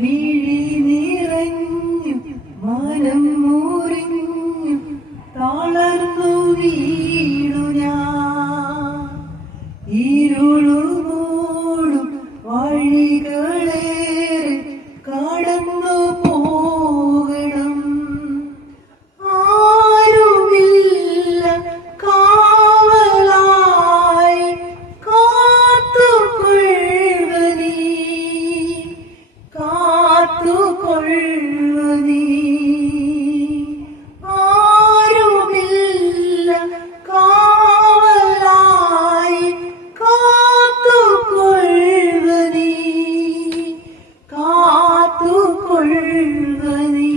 മിഴി നിറഞ്ഞു മനം മുറിഞ്ഞു തളർന്നു വീണു ഞാൻ. ഇരുളുമൂടും വഴികളേറെ കടന്നു പോകണം. ആരുമില്ല കാവലായി കാത്തുകൊള്ളുക നീ, കാത്തുകൊള്ളുക നീ. ആരുമില്ല കാവലായി കാത്തുകൊള്ളുക നീ, കാത്തുകൊള്ളുക നീ.